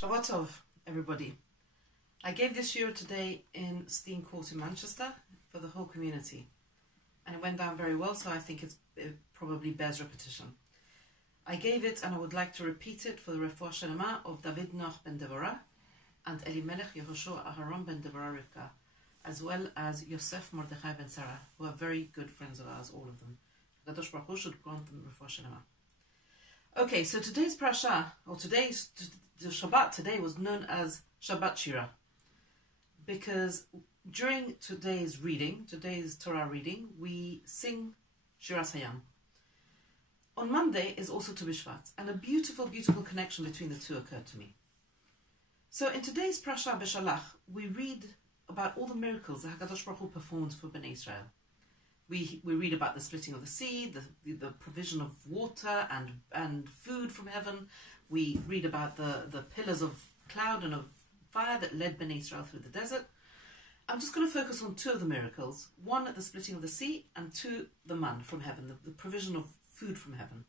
Shavua Tov, everybody. I gave this shiur today in Steen Court in Manchester for the whole community. And it went down very well, so I think it probably bears repetition. I gave it and I would like to repeat it for the refuah shelema of David Noach ben Devorah and Elimelech Yehoshua Aharon ben Devorah Rivka, as well as Yosef Mordechai ben Sarah, who are very good friends of ours, all of them. Kadosh Baruch Hu should grant them refuah shelema. Okay, so today's parasha, or the Shabbat today was known as Shabbat Shira, because during today's Torah reading, we sing Shiras Hayam. On Monday is also Tu Bishvat, and a beautiful, beautiful connection between the two occurred to me. So in today's parasha Beshalach, we read about all the miracles that HaKadosh Baruch Hu performed for Bnei Israel. We read about the splitting of the sea, the provision of water and food from heaven. We read about the pillars of cloud and of fire that led Bnei Israel through the desert. I'm just going to focus on two of the miracles. One, the splitting of the sea, and two, the man from heaven, the provision of food from heaven.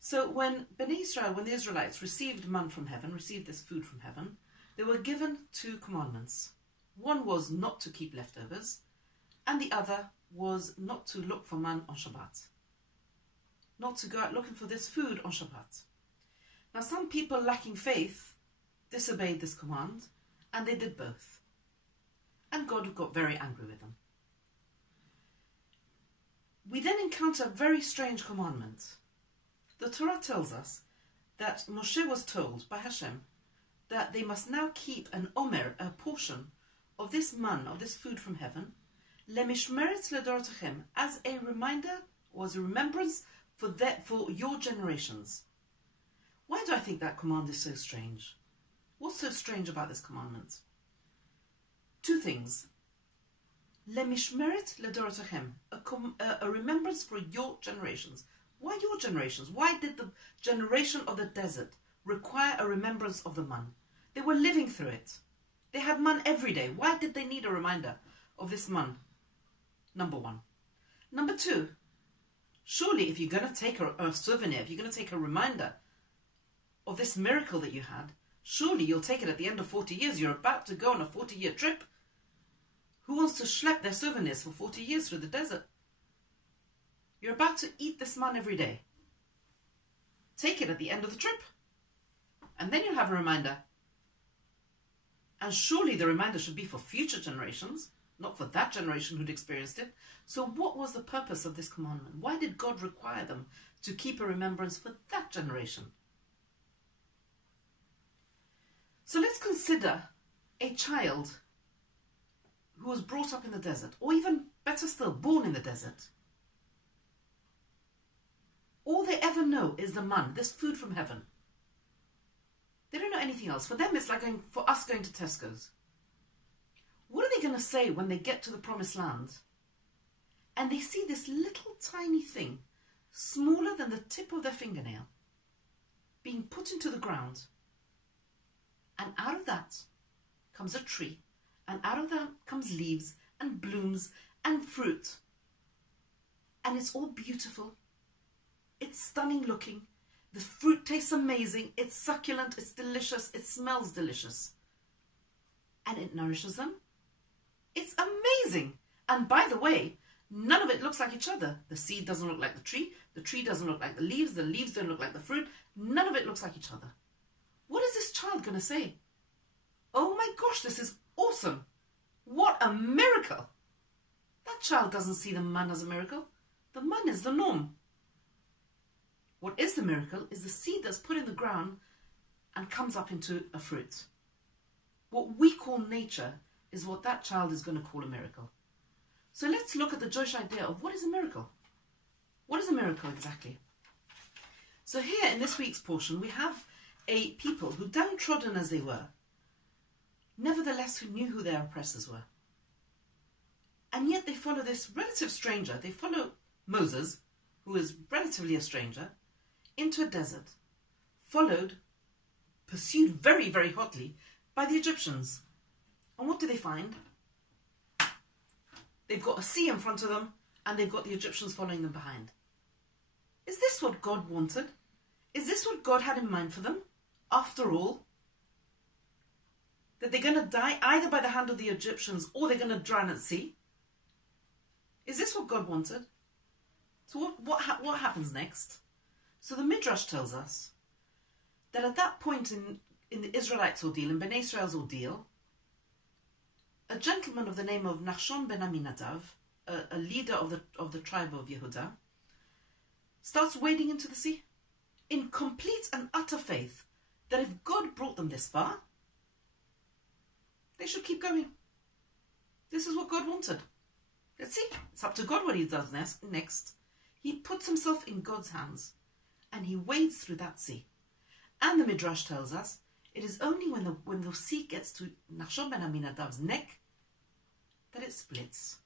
So when Bnei Israel, when the Israelites received man from heaven, received this food from heaven, they were given two commandments. One was not to keep leftovers, and the other was not to look for man on Shabbat. Not to go out looking for this food on Shabbat. Now some people lacking faith disobeyed this command, and they did both. And God got very angry with them. We then encounter a very strange commandment. The Torah tells us that Moshe was told by Hashem that they must now keep an omer, a portion of this man, of this food from heaven, lemishmeret ledorotechem, as a reminder or as a remembrance for your generations. Why do I think that command is so strange? What's so strange about this commandment? Two things. Lemishmeret ledorotechem, a remembrance for your generations. Why your generations? Why did the generation of the desert require a remembrance of the man? They were living through it. They had man every day. Why did they need a reminder of this man? Number one. Number two, surely if you're going to take a souvenir, if you're going to take a reminder of this miracle that you had, surely you'll take it at the end of 40 years. You're about to go on a 40-year trip. Who wants to schlep their souvenirs for 40 years through the desert? You're about to eat this man every day. Take it at the end of the trip. And then you'll have a reminder. And surely the reminder should be for future generations, not for that generation who'd experienced it. So what was the purpose of this commandment? Why did God require them to keep a remembrance for that generation? So let's consider a child who was brought up in the desert, or even better still, born in the desert. All they ever know is the man, this food from heaven. They don't know anything else. For them, it's like for us going to Tesco's. What are they going to say when they get to the promised land and they see this little tiny thing, smaller than the tip of their fingernail, being put into the ground? And out of that comes a tree, and out of that comes leaves and blooms and fruit. And it's all beautiful. It's stunning looking. The fruit tastes amazing. It's succulent. It's delicious. It smells delicious. And it nourishes them. It's amazing. And by the way, none of it looks like each other. The seed doesn't look like the tree doesn't look like the leaves don't look like the fruit. None of it looks like each other. What is this child going to say? Oh my gosh, this is awesome. What a miracle. That child doesn't see the man as a miracle. The man is the norm. What is the miracle is the seed that's put in the ground and comes up into a fruit. What we call nature is what that child is going to call a miracle. So let's look at the Jewish idea of what is a miracle. What is a miracle exactly? So here in this week's portion, we have a people who, downtrodden as they were, nevertheless who knew who their oppressors were. And yet they follow this relative stranger. They follow Moses, who is relatively a stranger, into a desert, pursued very, very hotly by the Egyptians. And what do they find? They've got a sea in front of them, and they've got the Egyptians following them behind. Is this what God wanted? Is this what God had in mind for them? After all, that they're going to die either by the hand of the Egyptians or they're going to drown at sea? Is this what God wanted? So what happens next? So the Midrash tells us that at that point in the Israelites' ordeal, in Bnei Israel's ordeal, a gentleman of the name of Nachshon ben Aminadav, a leader of the tribe of Yehuda, starts wading into the sea in complete and utter faith that if God brought them this far, they should keep going. This is what God wanted. Let's see. It's up to God what he does next. He puts himself in God's hands and he wades through that sea. And the Midrash tells us it is only when the sea gets to Nachshon ben Aminadav's neck that it splits.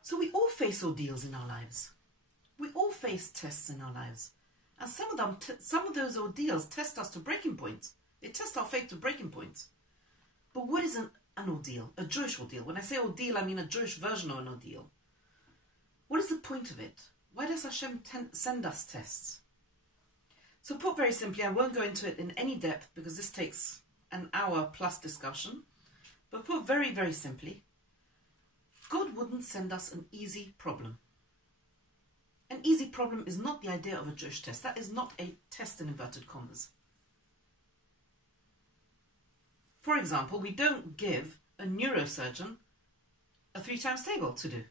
So we all face ordeals in our lives. We all face tests in our lives. And some of those ordeals test us to breaking point. They test our faith to breaking point. But what is an ordeal? A Jewish ordeal. When I say ordeal, I mean a Jewish version of an ordeal. What is the point of it? Why does Hashem send us tests? So put very simply, I won't go into it in any depth because this takes an hour plus discussion. But put very, very simply, God wouldn't send us an easy problem. An easy problem is not the idea of a Jewish test. That is not a test in inverted commas. For example, we don't give a neurosurgeon a 3 times table to do.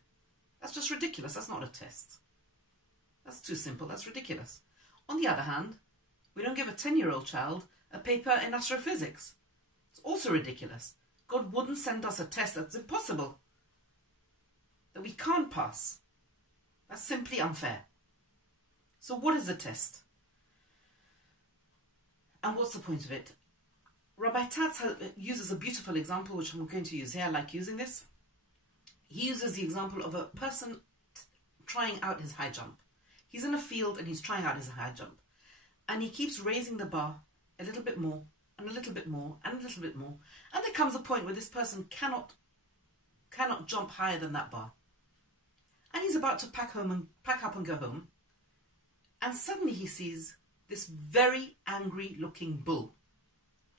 That's just ridiculous. That's not a test. That's too simple. That's ridiculous. On the other hand, we don't give a 10-year-old child a paper in astrophysics. It's also ridiculous. God wouldn't send us a test that's impossible, that we can't pass. That's simply unfair. So what is a test? And what's the point of it? Rabbi Tatz uses a beautiful example, which I'm going to use here. I like using this. He uses the example of a person trying out his high jump. He's in a field and he's trying out his high jump. And he keeps raising the bar a little bit more, and a little bit more, and a little bit more. And there comes a point where this person cannot jump higher than that bar. And he's about to pack up and go home. And suddenly he sees this very angry looking bull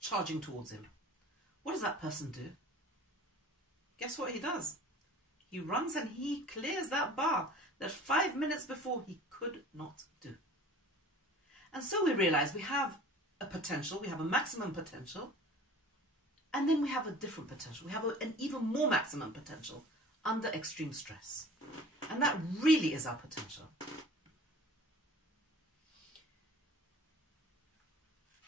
charging towards him. What does that person do? Guess what he does? He runs and he clears that bar that 5 minutes before he could not do. And so we realize we have a potential, we have a maximum potential, and then we have a different potential. We have an even more maximum potential under extreme stress. And that really is our potential.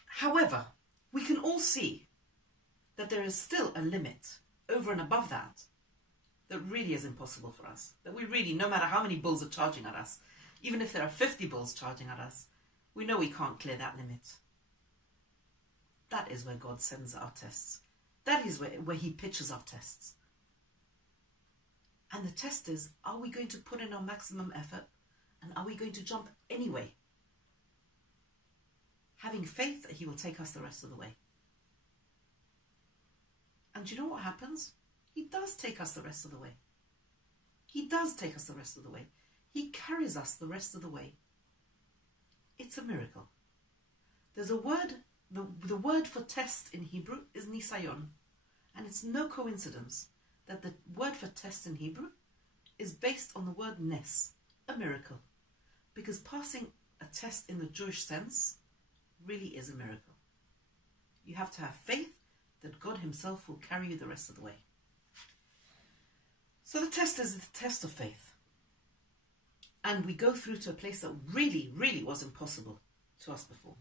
However, we can all see that there is still a limit over and above that really is impossible for us. That we really, no matter how many bulls are charging at us, even if there are 50 bulls charging at us, we know we can't clear that limit. That is where God sends our tests. That is where he pitches our tests. And the test is, are we going to put in our maximum effort? And are we going to jump anyway? Having faith that he will take us the rest of the way. And do you know what happens? He does take us the rest of the way. He does take us the rest of the way. He carries us the rest of the way. It's a miracle. There's a word, the word for test in Hebrew is nisayon. And it's no coincidence that the word for test in Hebrew is based on the word nes, a miracle. Because passing a test in the Jewish sense really is a miracle. You have to have faith that God himself will carry you the rest of the way. So the test is the test of faith. And we go through to a place that really, really was impossible to us before.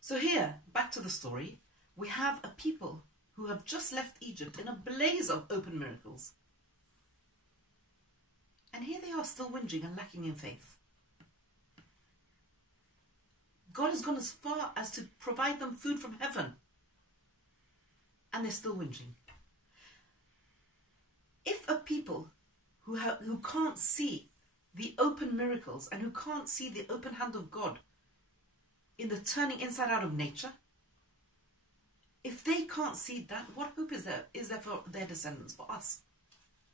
So here, back to the story, we have a people who have just left Egypt in a blaze of open miracles. And here they are still whinging and lacking in faith. God has gone as far as to provide them food from heaven. And they're still whinging. If a people who can't see the open miracles and who can't see the open hand of God in the turning inside out of nature, if they can't see that, what hope is there for their descendants, for us?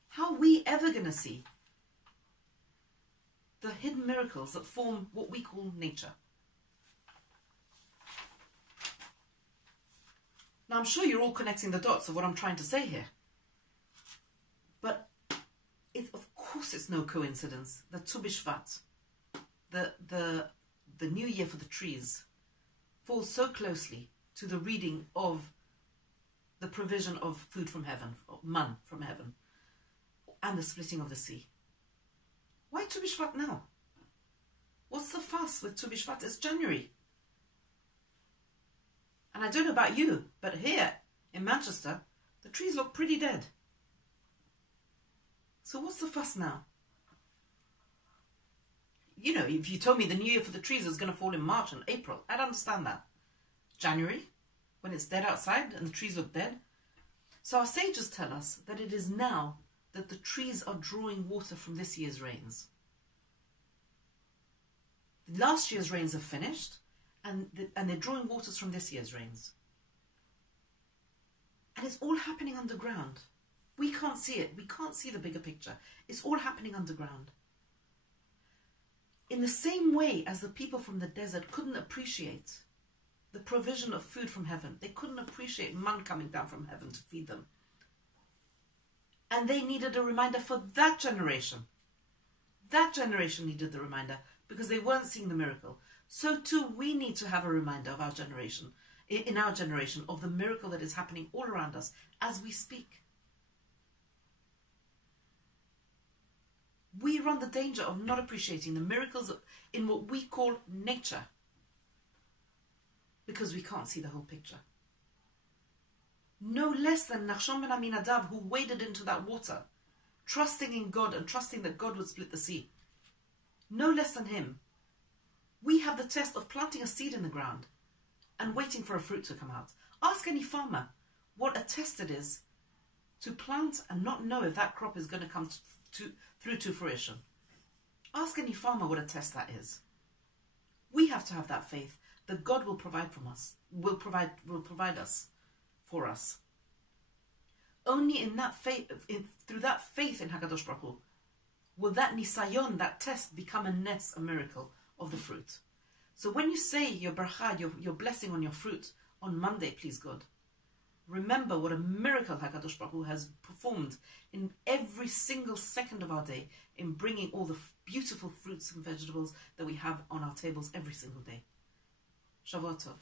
How are we ever going to see the hidden miracles that form what we call nature? Now, I'm sure you're all connecting the dots of what I'm trying to say here. But of course it's no coincidence that Tu Bishvat, the new year for the trees, falls so closely to the reading of the provision of food from heaven, or man from heaven, and the splitting of the sea. Why Tu Bishvat now? What's the fuss with Tu Bishvat? It's January. And I don't know about you, but here in Manchester, the trees look pretty dead. So what's the fuss now? You know, if you told me the new year for the trees is going to fall in March and April, I'd understand that. January, when it's dead outside and the trees look dead. So our sages tell us that it is now that the trees are drawing water from this year's rains. Last year's rains are finished, and they're drawing waters from this year's rains. And it's all happening underground. We can't see it. We can't see the bigger picture. It's all happening underground. In the same way as the people from the desert couldn't appreciate the provision of food from heaven. They couldn't appreciate man coming down from heaven to feed them. And they needed a reminder for that generation. That generation needed the reminder because they weren't seeing the miracle. So too, we need to have a reminder of our generation, in our generation, of the miracle that is happening all around us as we speak. We run the danger of not appreciating the miracles in what we call nature because we can't see the whole picture. No less than Nachshon ben Aminadav, who waded into that water, trusting in God and trusting that God would split the sea. No less than him. We have the test of planting a seed in the ground and waiting for a fruit to come out. Ask any farmer what a test it is to plant and not know if that crop is going to come through to fruition. Ask any farmer what a test that is. We have to have that faith that God will provide from us, will provide us for us. Only in that faith, through that faith in Hakadosh Baruch Hu, will that nisayon, that test, become a nes, a miracle of the fruit. So when you say your bracha, your blessing on your fruit on Monday, please God, remember what a miracle Hakadosh Baruch Hu has performed in every single second of our day in bringing all the beautiful fruits and vegetables that we have on our tables every single day. Shavua Tov.